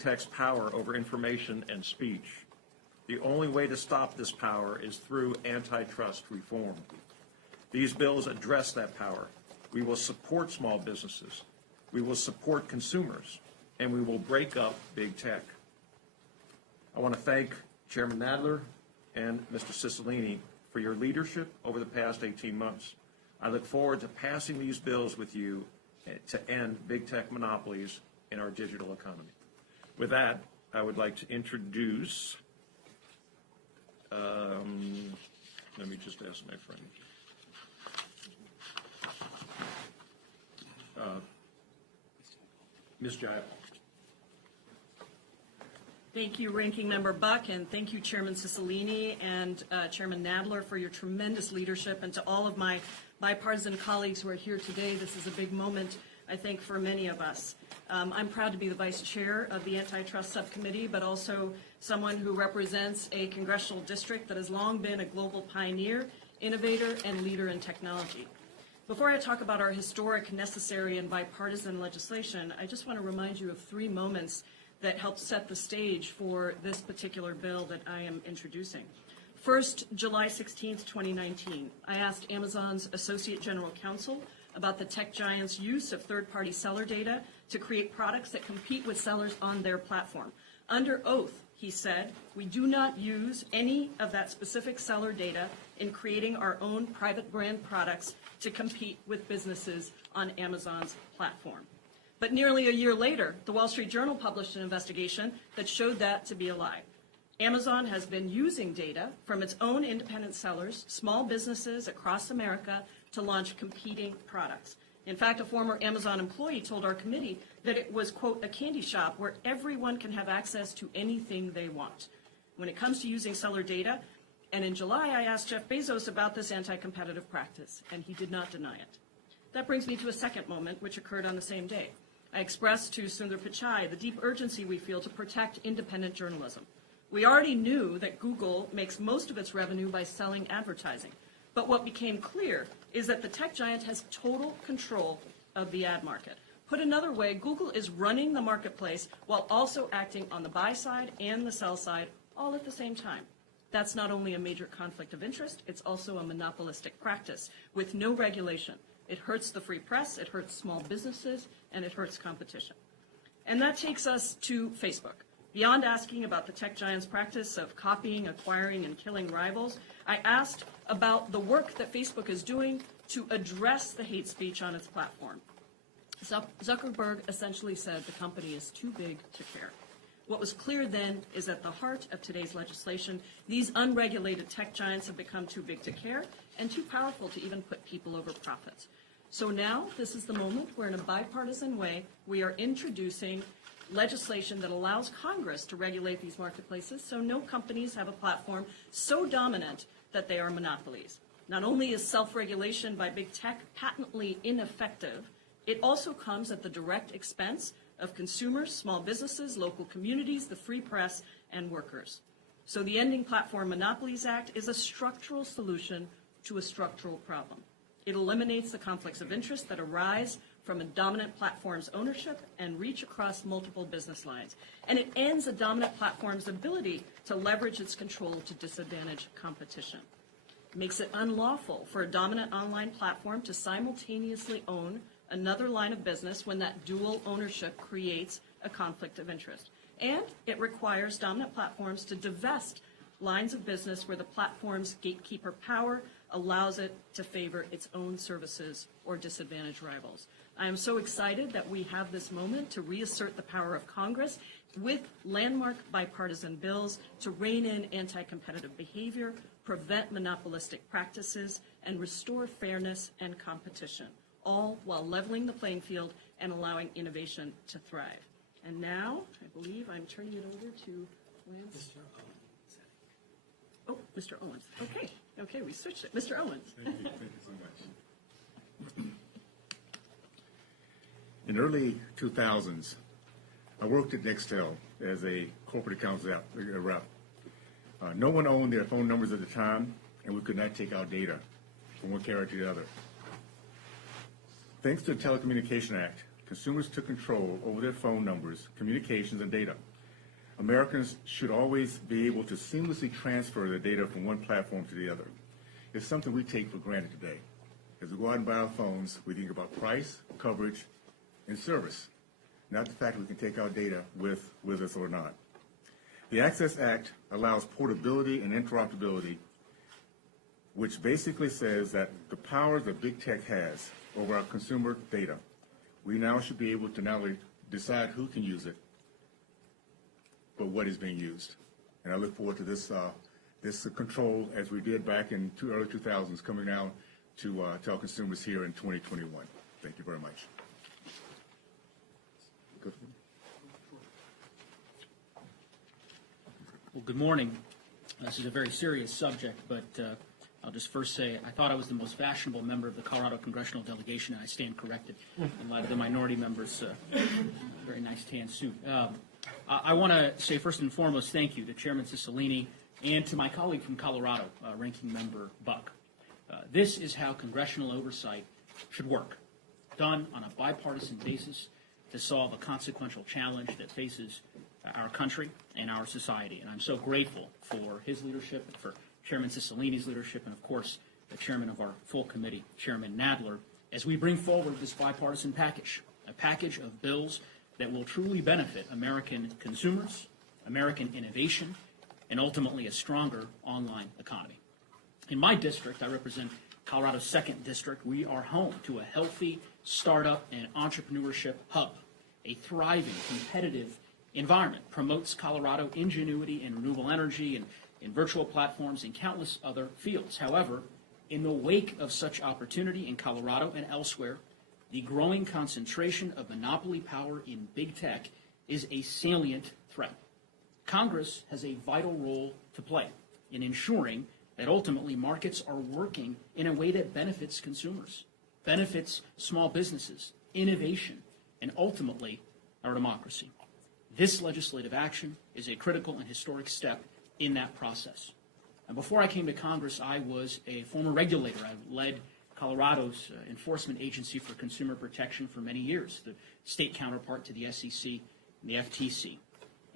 tech's power over information and speech. The only way to stop this power is through antitrust reform. These bills address that power. We will support small businesses. We will support consumers, and we will break up big tech. I want to thank Chairman Nadler and Mr. Cicilline for your leadership over the past 18 months. I look forward to passing these bills with you to end big tech monopolies in our digital economy. With that, I would like to introduce, let me just ask my friend. Ms. Jayapal. Thank you, Ranking Member Buck, and thank you, Chairman Cicilline and Chairman Nadler, for your tremendous leadership, and to all of my bipartisan colleagues who are here today. This is a big moment, I think, for many of us. I'm proud to be the Vice Chair of the Antitrust Subcommittee, but also someone who represents a congressional district that has long been a global pioneer, innovator, and leader in technology. Before I talk about our historic, necessary, and bipartisan legislation, I just want to remind you of 3 moments that helped set the stage for this particular bill that I am introducing. First, July 16th, 2019, I asked Amazon's Associate General Counsel about the tech giant's use of third-party seller data to create products that compete with sellers on their platform. Under oath, he said, we do not use any of that specific seller data in creating our own private brand products to compete with businesses on Amazon's platform. But nearly a year later, the Wall Street Journal published an investigation that showed that to be a lie. Amazon has been using data from its own independent sellers, small businesses across America, to launch competing products. In fact, a former Amazon employee told our committee that it was, quote, a candy shop where everyone can have access to anything they want. When it comes to using seller data, and in July I asked Jeff Bezos about this anti-competitive practice, and he did not deny it. That brings me to a second moment, which occurred on the same day. I expressed to Sundar Pichai the deep urgency we feel to protect independent journalism. We already knew that Google makes most of its revenue by selling advertising. But what became clear is that the tech giant has total control of the ad market. Put another way, Google is running the marketplace while also acting on the buy side and the sell side all at the same time. That's not only a major conflict of interest, it's also a monopolistic practice with no regulation. It hurts the free press, it hurts small businesses, and it hurts competition. And that takes us to Facebook. Beyond asking about the tech giant's practice of copying, acquiring, and killing rivals, I asked about the work that Facebook is doing to address the hate speech on its platform. Zuckerberg essentially said the company is too big to care. What was clear then is at the heart of today's legislation, these unregulated tech giants have become too big to care and too powerful to even put people over profits. So now this is the moment where, in a bipartisan way, we are introducing legislation that allows Congress to regulate these marketplaces so no companies have a platform so dominant that they are monopolies. Not only is self-regulation by big tech patently ineffective, it also comes at the direct expense of consumers, small businesses, local communities, the free press, and workers. So the Ending Platform Monopolies Act is a structural solution to a structural problem. It eliminates the conflicts of interest that arise from a dominant platform's ownership and reach across multiple business lines. And it ends a dominant platform's ability to leverage its control to disadvantage competition. It makes it unlawful for a dominant online platform to simultaneously own another line of business when that dual ownership creates a conflict of interest. And it requires dominant platforms to divest lines of business where the platform's gatekeeper power allows it to favor its own services or disadvantage rivals. I am so excited that we have this moment to reassert the power of Congress with landmark bipartisan bills to rein in anti-competitive behavior, prevent monopolistic practices, and restore fairness and competition, all while leveling the playing field and allowing innovation to thrive. And now, I believe I'm turning it over to Lance. Oh, Mr. Owens. Okay, we switched it. Mr. Owens. Thank you so much. In the early 2000s, I worked at Nextel as a corporate accounts rep. No one owned their phone numbers at the time, and we could not take our data from one carrier to the other. Thanks to the Telecommunication Act, consumers took control over their phone numbers, communications, and data. Americans should always be able to seamlessly transfer their data from one platform to the other. It's something we take for granted today. As we go out and buy our phones, we think about price, coverage, and service, not the fact that we can take our data with us or not. The Access Act allows portability and interoperability, which basically says that the powers that big tech has over our consumer data, we now should be able to not only decide who can use it, but what is being used. And I look forward to this control, as we did back in early 2000s, coming out to our consumers here in 2021. Thank you very much. Good. Well, good morning. This is a very serious subject, but I'll just first say I thought I was the most fashionable member of the Colorado congressional delegation, and I stand corrected in light of the minority members' very nice tan suit. I want to say first and foremost thank you to Chairman Cicilline and to my colleague from Colorado, Ranking Member Buck. This is how congressional oversight should work, done on a bipartisan basis to solve a consequential challenge that faces our country and our society. And I'm so grateful for his leadership and for Chairman Cicilline's leadership and, of course, the chairman of our full committee, Chairman Nadler, as we bring forward this bipartisan package, a package of bills that will truly benefit American consumers, American innovation, and ultimately a stronger online economy. In my district, I represent Colorado's 2nd District. We are home to a healthy startup and entrepreneurship hub. A thriving, competitive environment promotes Colorado ingenuity in renewable energy and in virtual platforms and countless other fields. However, in the wake of such opportunity in Colorado and elsewhere, the growing concentration of monopoly power in big tech is a salient threat. Congress has a vital role to play in ensuring that ultimately markets are working in a way that benefits consumers, benefits small businesses, innovation, and ultimately our democracy. This legislative action is a critical and historic step in that process. And before I came to Congress, I was a former regulator. I led Colorado's Enforcement Agency for Consumer Protection for many years, the state counterpart to the SEC and the FTC.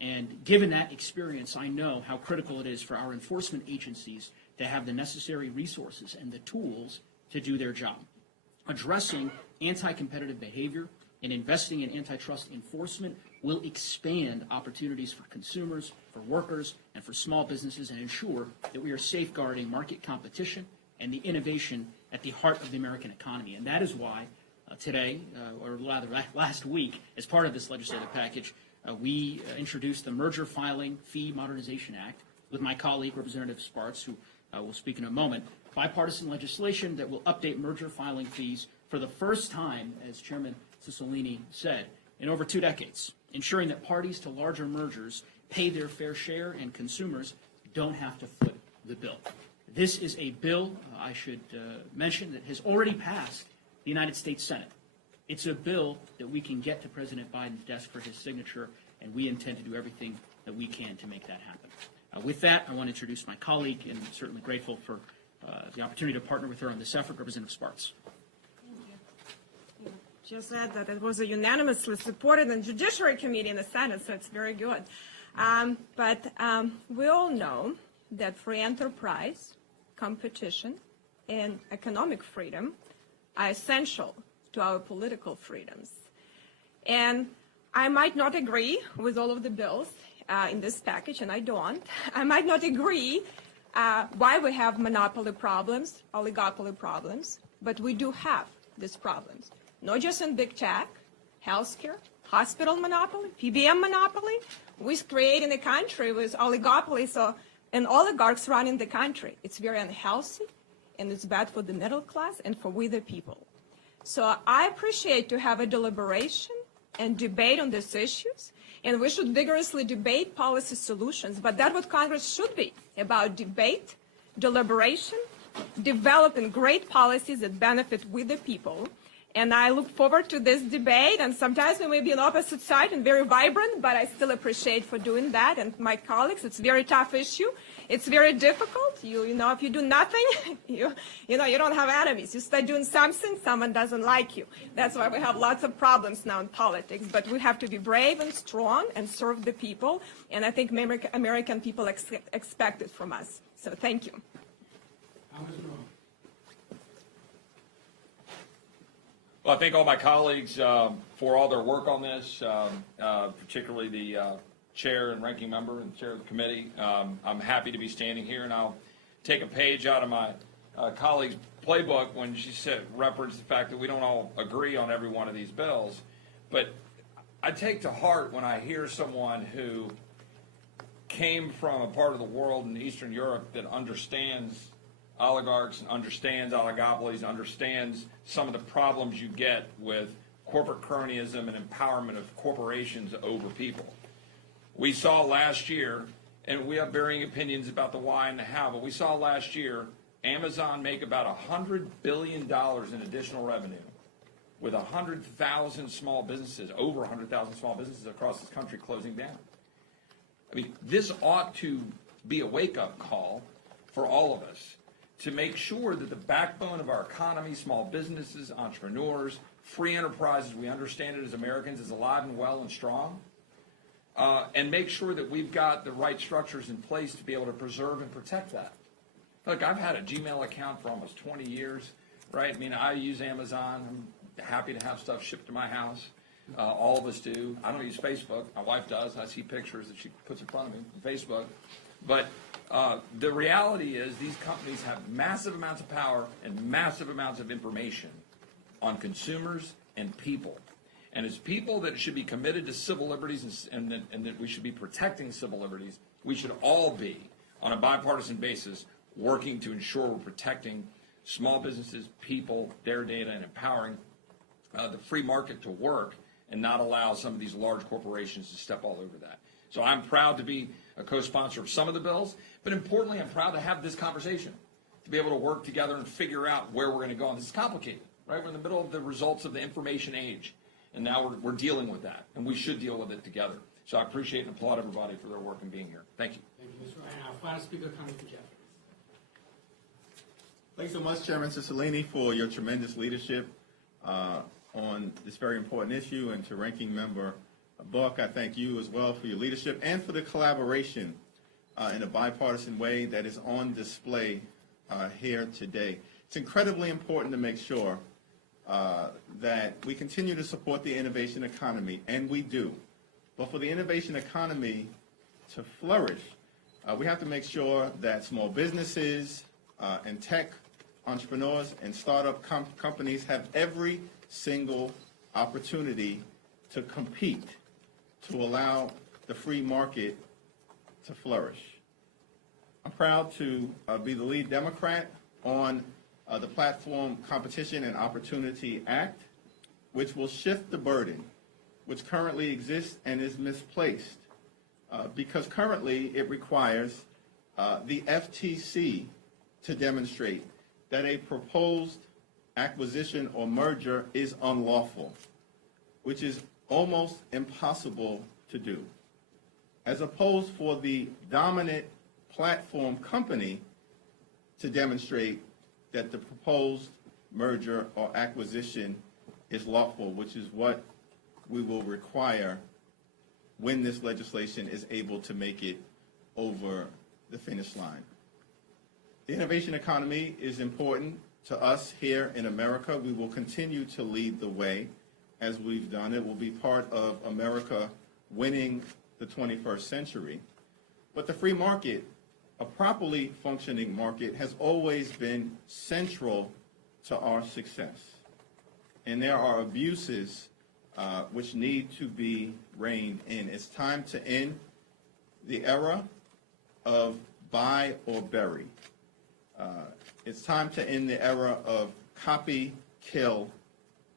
And given that experience, I know how critical it is for our enforcement agencies to have the necessary resources and the tools to do their job. Addressing anti-competitive behavior and investing in antitrust enforcement will expand opportunities for consumers, for workers, and for small businesses, and ensure that we are safeguarding market competition and the innovation at the heart of the American economy. And that is why today, or rather last week, as part of this legislative package, we introduced the Merger Filing Fee Modernization Act with my colleague, Representative Sparks, who will speak in a moment. Bipartisan legislation that will update merger filing fees for the first time, as Chairman Cicilline said, in over 2 decades, ensuring that parties to larger mergers pay their fair share and consumers don't have to foot the bill. This is a bill, I should mention, that has already passed the United States Senate. It's a bill that we can get to President Biden's desk for his signature, and we intend to do everything that we can to make that happen. With that, I want to introduce my colleague, and I'm certainly grateful for the opportunity to partner with her on this effort, Representative Sparks. Just said that it was unanimously supported in the Judiciary Committee in the Senate, so it's very good. But we all know that free enterprise, competition, and economic freedom are essential to our political freedoms. And I might not agree with all of the bills in this package, and I don't. I might not agree why we have monopoly problems, oligopoly problems, but we do have these problems. Not just in big tech, healthcare, hospital monopoly, PBM monopoly. We're creating a country with oligopolies and oligarchs running the country. It's very unhealthy, and it's bad for the middle class and for we the people. So I appreciate to have a deliberation and debate on these issues, and we should vigorously debate policy solutions, but that's what Congress should be, about debate, deliberation, developing great policies that benefit we the people, And I look forward to this debate, and sometimes we may be on opposite side and very vibrant, but I still appreciate for doing that. And my colleagues, it's a very tough issue. It's very difficult. You know, if you do nothing, you don't have enemies. You start doing something, someone doesn't like you. That's why we have lots of problems now in politics. But we have to be brave and strong and serve the people. And I think American people expect it from us. So thank you. Well, I thank all my colleagues for all their work on this, particularly the chair and ranking member and chair of the committee. I'm happy to be standing here, and I'll take a page out of my colleague's playbook when she referenced the fact that we don't all agree on every one of these bills. But I take to heart when I hear someone who came from a part of the world in Eastern Europe that understands oligarchs and understands oligopolies, understands some of the problems you get with corporate cronyism and empowerment of corporations over people. We saw last year, and we have varying opinions about the why and the how, but we saw last year Amazon make about $100 billion in additional revenue with 100,000 small businesses, over 100,000 small businesses across this country closing down. I mean, this ought to be a wake-up call for all of us to make sure that the backbone of our economy, small businesses, entrepreneurs, free enterprises, we understand it as Americans, is alive and well and strong, and make sure that we've got the right structures in place to be able to preserve and protect that. Look, I've had a Gmail account for almost 20 years, right? I mean, I use Amazon. I'm happy to have stuff shipped to my house. All of us do. I don't use Facebook. My wife does. I see pictures that she puts in front of me on Facebook. But the reality is these companies have massive amounts of power and massive amounts of information on consumers and people. And as people that should be committed to civil liberties and that we should be protecting civil liberties, we should all be, on a bipartisan basis, working to ensure we're protecting small businesses, people, their data, and empowering the free market to work and not allow some of these large corporations to step all over that. So I'm proud to be a co-sponsor of some of the bills, but importantly, I'm proud to have this conversation, to be able to work together and figure out where we're going to go. And this is complicated, right? We're in the middle of the results of the information age, and now we're dealing with that, and we should deal with it together. So I appreciate and applaud everybody for their work and being here. Thank you. Thank you, Mr. Ryan. Our final speaker comes from Jeff. Thanks so much, Chairman Cicilline, for your tremendous leadership on this very important issue, and to Ranking Member Buck, I thank you as well for your leadership and for the collaboration in a bipartisan way that is on display here today. It's incredibly important to make sure that we continue to support the innovation economy, and we do. But for the innovation economy to flourish, we have to make sure that small businesses and tech entrepreneurs and startup companies have every single opportunity to compete, to allow the free market to flourish. I'm proud to be the lead Democrat on the Platform Competition and Opportunity Act, which will shift the burden which currently exists and is misplaced, because currently it requires the FTC to demonstrate that a proposed acquisition or merger is unlawful, which is almost impossible to do, as opposed for the dominant platform company to demonstrate that the proposed merger or acquisition is lawful, which is what we will require when this legislation is able to make it over the finish line. The innovation economy is important to us here in America. We will continue to lead the way as we've done. It will be part of America winning the 21st century. But the free market, a properly functioning market, has always been central to our success. And there are abuses which need to be reined in. It's time to end the era of buy or bury. It's time to end the era of copy, kill,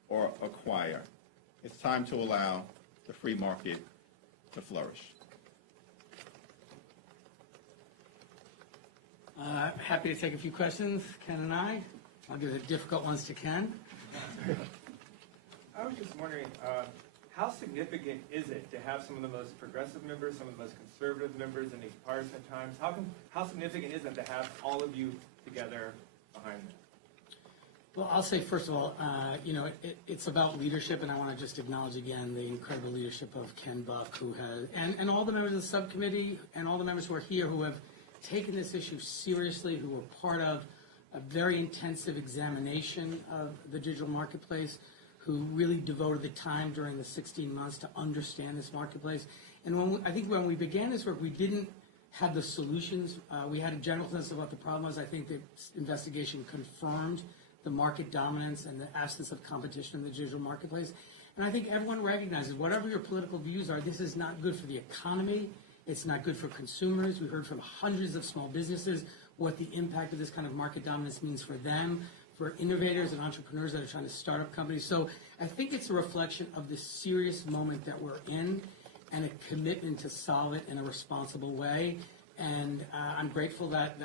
or acquire. It's time to allow the free market to flourish. Happy to take a few questions, Ken and I. I'll give the difficult ones to Ken. was just wondering, how significant is it to have some of the most progressive members, some of the most conservative members in these partisan times? How significant is it to have all of you together behind this? Well, I'll say, first of all, it's about leadership, and I want to just acknowledge again the incredible leadership of Ken Buck, who has, and all the members of the subcommittee, and all the members who are here who have taken this issue seriously, who were part of a very intensive examination of the digital marketplace, who really devoted the time during the 16 months to understand this marketplace. And I think when we began this work, we didn't have the solutions. We had a general sense of what the problem was. I think the investigation confirmed the market dominance and the absence of competition in the digital marketplace. And I think everyone recognizes, whatever your political views are, this is not good for the economy. It's not good for consumers. We heard from hundreds of small businesses what the impact of this kind of market dominance means for them, for innovators and entrepreneurs that are trying to start up companies. So I think it's a reflection of the serious moment that we're in and a commitment to solve it in a responsible way. And I'm grateful that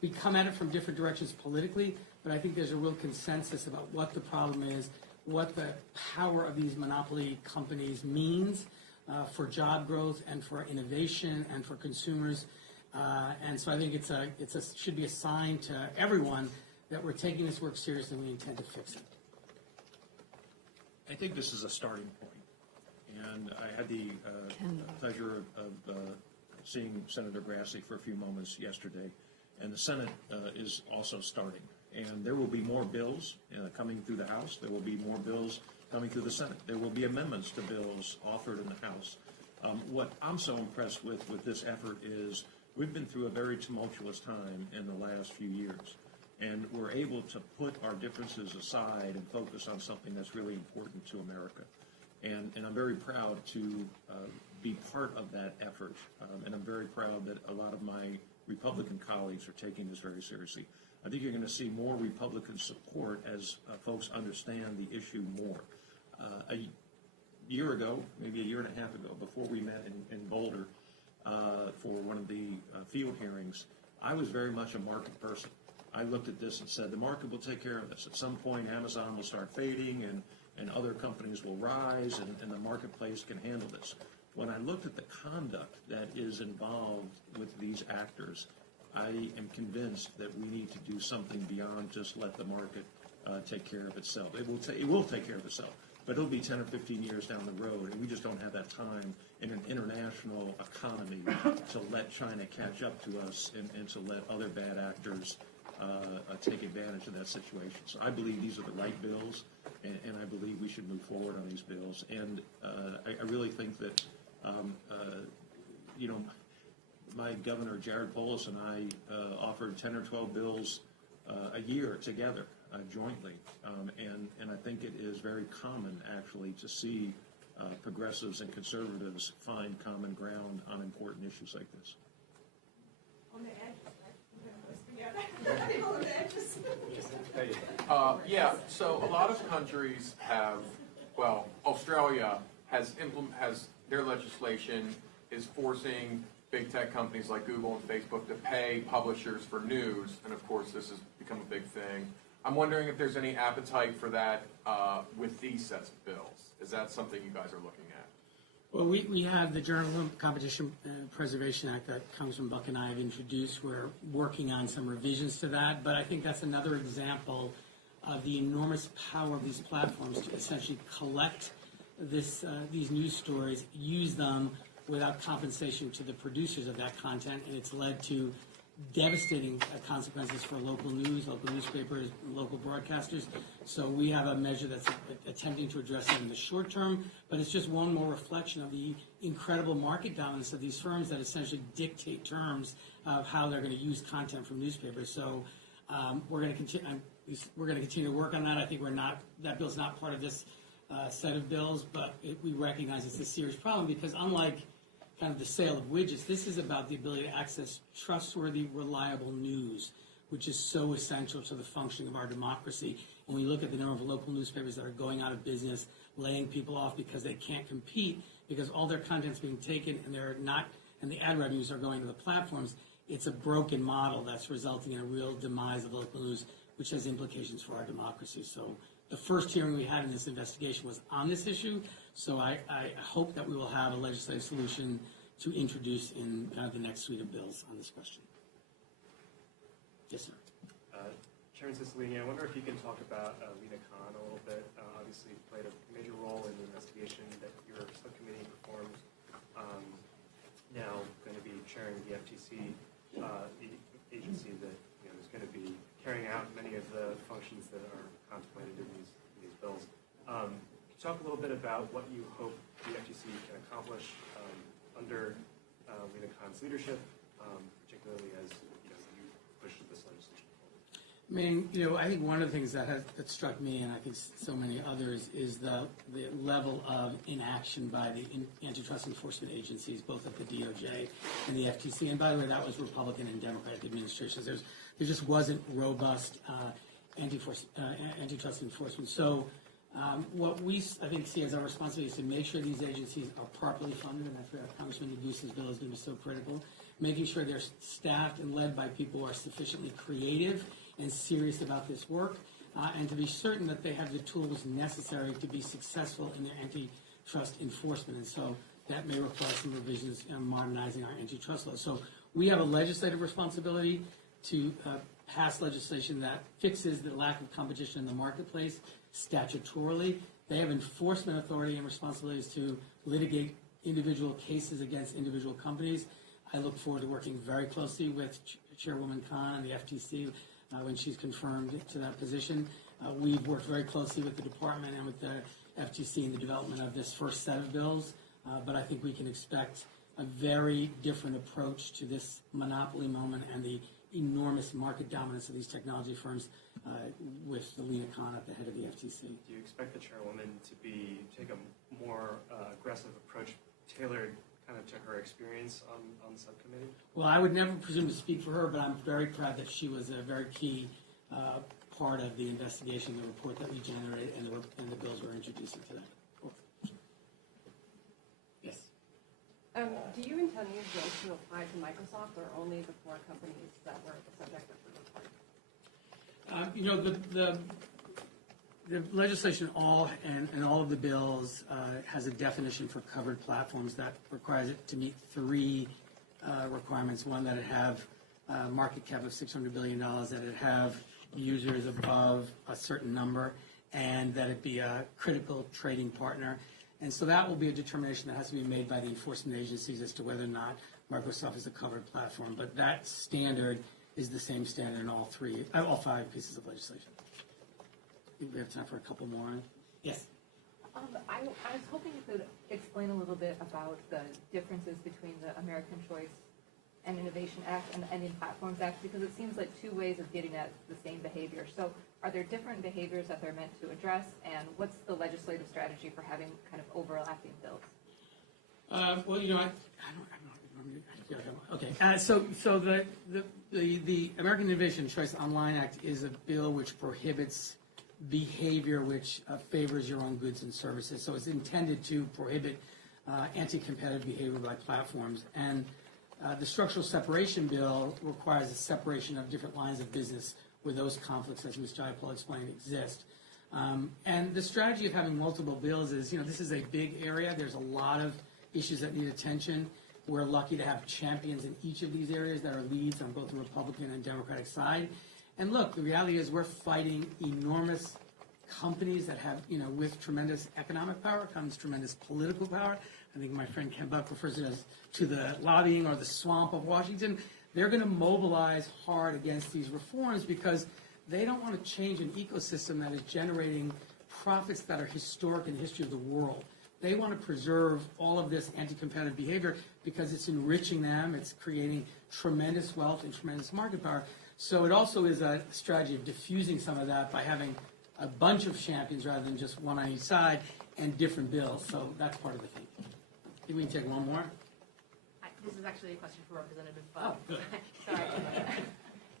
we come at it from different directions politically, but I think there's a real consensus about what the problem is, what the power of these monopoly companies means for job growth and for innovation and for consumers. And so I think it should be a sign to everyone that we're taking this work seriously and we intend to fix it. I think this is a starting point. And I had the pleasure of seeing Senator Grassley for a few moments yesterday. And the Senate is also starting. And there will be more bills coming through the House. There will be more bills coming through the Senate. There will be amendments to bills authored in the House. What I'm so impressed with this effort is we've been through a very tumultuous time in the last few years. And we're able to put our differences aside and focus on something that's really important to America. And I'm very proud to be part of that effort. And I'm very proud that a lot of my Republican colleagues are taking this very seriously. I think you're going to see more Republican support as folks understand the issue more. A year ago, maybe a year and a half ago, before we met in Boulder for one of the field hearings, I was very much a market person. I looked at this and said, the market will take care of this. At some point, Amazon will start fading and other companies will rise and the marketplace can handle this. When I looked at the conduct that is involved with these actors, I am convinced that we need to do something beyond just let the market take care of itself. It will take care of itself, but it'll be 10 or 15 years down the road, and we just don't have that time in an international economy to let China catch up to us and to let other bad actors take advantage of that situation. So I believe these are the right bills, and I believe we should move forward on these bills. And I really think that, my governor, Jared Polis, and I offered 10 or 12 bills a year together, jointly. And I think it is very common, actually, to see progressives and conservatives find common ground on important issues like this. On the edges, right? On the edges. Yeah, so a lot of countries have, well, Australia has their legislation is forcing big tech companies like Google and Facebook to pay publishers for news, and of course this has become a big thing. I'm wondering if there's any appetite for that with these sets of bills. Is that something you guys are looking at? Well, we have the Journalism Competition Preservation Act that Congressman Buck and I have introduced. We're working on some revisions to that, but I think that's another example of the enormous power of these platforms to essentially collect these news stories, use them without compensation to the producers of that content, and it's led to devastating consequences for local news, local newspapers, local broadcasters. So we have a measure that's attempting to address it in the short term, but it's just one more reflection of the incredible market dominance of these firms that essentially dictate terms of how they're going to use content from newspapers. So we're going to continue to work on that. I think that bill's not part of this set of bills, but we recognize it's a serious problem because unlike kind of the sale of widgets, this is about the ability to access trustworthy, reliable news, which is so essential to the functioning of our democracy. When we look at the number of local newspapers that are going out of business, laying people off because they can't compete, because all their content's being taken and the ad revenues are going to the platforms, it's a broken model that's resulting in a real demise of local news, which has implications for our democracy. So the first hearing we had in this investigation was on this issue. So I hope that we will have a legislative solution to introduce in the next suite of bills on this question. Yes, sir. Chairman Cicilline, I wonder if you can talk about Lena Khan a little bit. Obviously, played a major role in the investigation that your subcommittee performed. Now going to be chairing the FTC, the agency that is going to be carrying out many of the functions that are contemplated in these bills. Can you talk a little bit about what you hope the FTC can accomplish under Lena Khan's leadership, particularly as you push this legislation forward? I mean, I think one of the things that struck me, and I think so many others, is the level of inaction by the antitrust enforcement agencies, both at the DOJ and the FTC. And by the way, that was Republican and Democratic administrations. There just wasn't robust antitrust enforcement. So what we, I think, see as our responsibility is to make sure these agencies are properly funded, and that's where Congressman Abuse's bill is going to be so critical, making sure they're staffed and led by people who are sufficiently creative and serious about this work, and to be certain that they have the tools necessary to be successful in their antitrust enforcement. And so that may require some revisions in modernizing our antitrust law. So we have a legislative responsibility to pass legislation that fixes the lack of competition in the marketplace statutorily. They have enforcement authority and responsibilities to litigate individual cases against individual companies. I look forward to working very closely with Chairwoman Khan and the FTC when she's confirmed to that position. We've worked very closely with the department and with the FTC in the development of this first set of bills, but I think we can expect a very different approach to this monopoly moment and the enormous market dominance of these technology firms with Lena Khan at the head of the FTC. Do you expect the chairwoman to take a more aggressive approach, tailored kind of to her experience on the subcommittee? Well, I would never presume to speak for her, but I'm very proud that she was a very key part of the investigation, the report that we generated, and the bills we're introducing today. Cool. Yes. Do you intend these bills to apply to Microsoft or only the 4 companies that were the subject of the report? The legislation and all of the bills has a definition for covered platforms that requires it to meet 3 requirements. One, that it have a market cap of $600 billion, that it have users above a certain number, and that it be a critical trading partner. And so that will be a determination that has to be made by the enforcement agencies as to whether or not Microsoft is a covered platform. But that standard is the same standard in all 5 pieces of legislation. I think we have time for a couple more. Yes. I was hoping you could explain a little bit about the differences between the American Choice and Innovation Act and the Ending Platforms Act, because it seems like 2 ways of getting at the same behavior. So are there different behaviors that they're meant to address, and what's the legislative strategy for having kind of overlapping bills? Well, Okay. So the American Innovation Choice Online Act is a bill which prohibits behavior which favors your own goods and services. So it's intended to prohibit anti-competitive behavior by platforms. And the structural separation bill requires a separation of different lines of business where those conflicts, as Ms. Jayapal explained, exist. And the strategy of having multiple bills is, this is a big area. There's a lot of issues that need attention. We're lucky to have champions in each of these areas that are leads on both the Republican and Democratic side. And look, the reality is we're fighting enormous companies that have, with tremendous economic power comes tremendous political power. I think my friend Ken Buck refers to the lobbying or the swamp of Washington. They're going to mobilize hard against these reforms because they don't want to change an ecosystem that is generating profits that are historic in the history of the world. They want to preserve all of this anti-competitive behavior because it's enriching them, it's creating tremendous wealth and tremendous market power. So it also is a strategy of diffusing some of that by having a bunch of champions rather than just one on each side and different bills. So that's part of the thing. I think we can take one more. This is actually a question for Representative Buck. Oh, good. Sorry.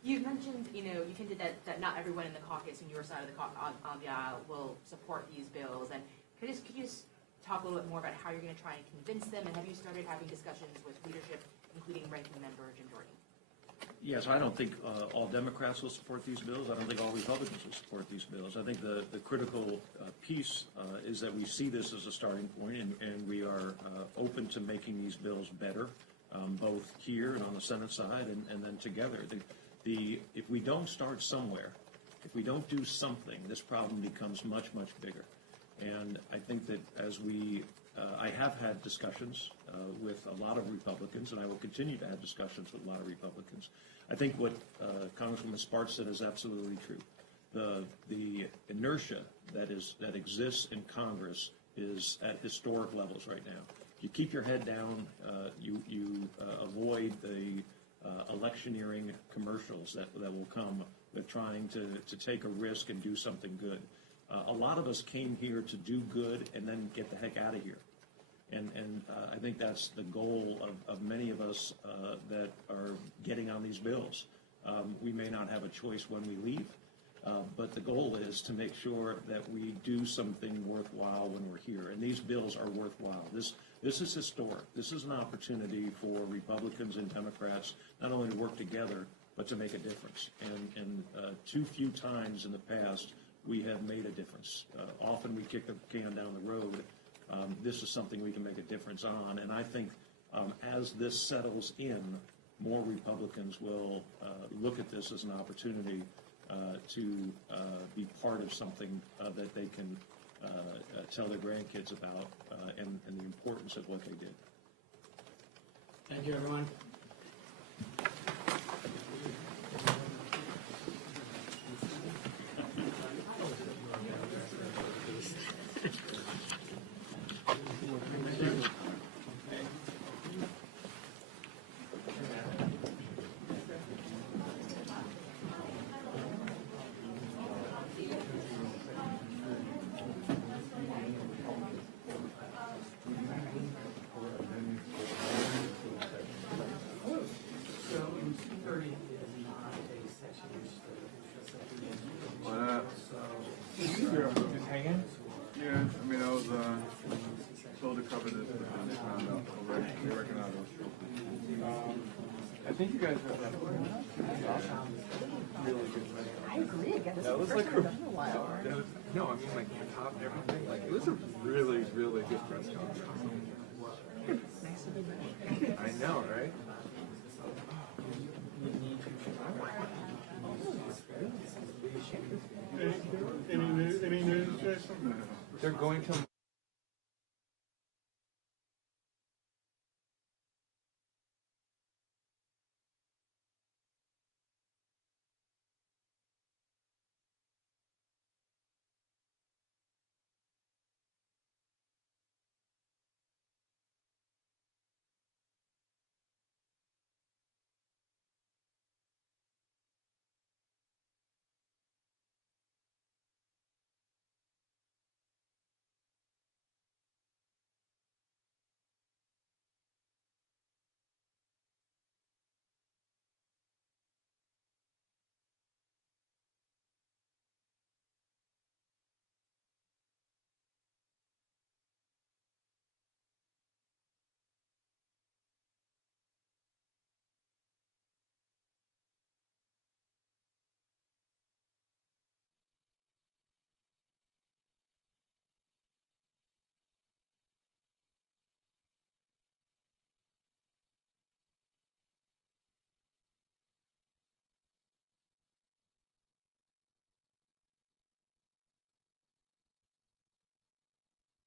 You mentioned, you hinted that not everyone in the caucus, in your side of the on the aisle, will support these bills. And could you just talk a little bit more about how you're going to try and convince them? And have you started having discussions with leadership, including Ranking Member Jim Jordan? Yes, I don't think all Democrats will support these bills. I don't think all Republicans will support these bills. I think the critical piece is that we see this as a starting point, and we are open to making these bills better, both here and on the Senate side, and then together. If we don't start somewhere, if we don't do something, this problem becomes much, much bigger. And I think that I have had discussions with a lot of Republicans, and I will continue to have discussions with a lot of Republicans. I think what Congresswoman Sparks said is absolutely true. The inertia that exists in Congress is at historic levels right now. You keep your head down, you avoid the electioneering commercials that will come with trying to take a risk and do something good. A lot of us came here to do good and then get the heck out of here. And I think that's the goal of many of us that are getting on these bills. We may not have a choice when we leave, but the goal is to make sure that we do something worthwhile when we're here. And these bills are worthwhile. This is historic. This is an opportunity for Republicans and Democrats not only to work together, but to make a difference. And too few times in the past we have made a difference. Often we kick the can down the road. This is something we can make a difference on. And I think as this settles in, more Republicans will look at this as an opportunity to be part of something that they can tell their grandkids about and the importance of what they did. Thank you, everyone. Yeah, I mean, I was told to cover this, and they found out already. They recognize us. I think you guys have that really good. I agree, again, this That is was the like first time I've done in a while. no, I mean, like the top and everything. Like, it was a really, really good press conference. Nice to be back. I know, right? Any news, Jason? They're going to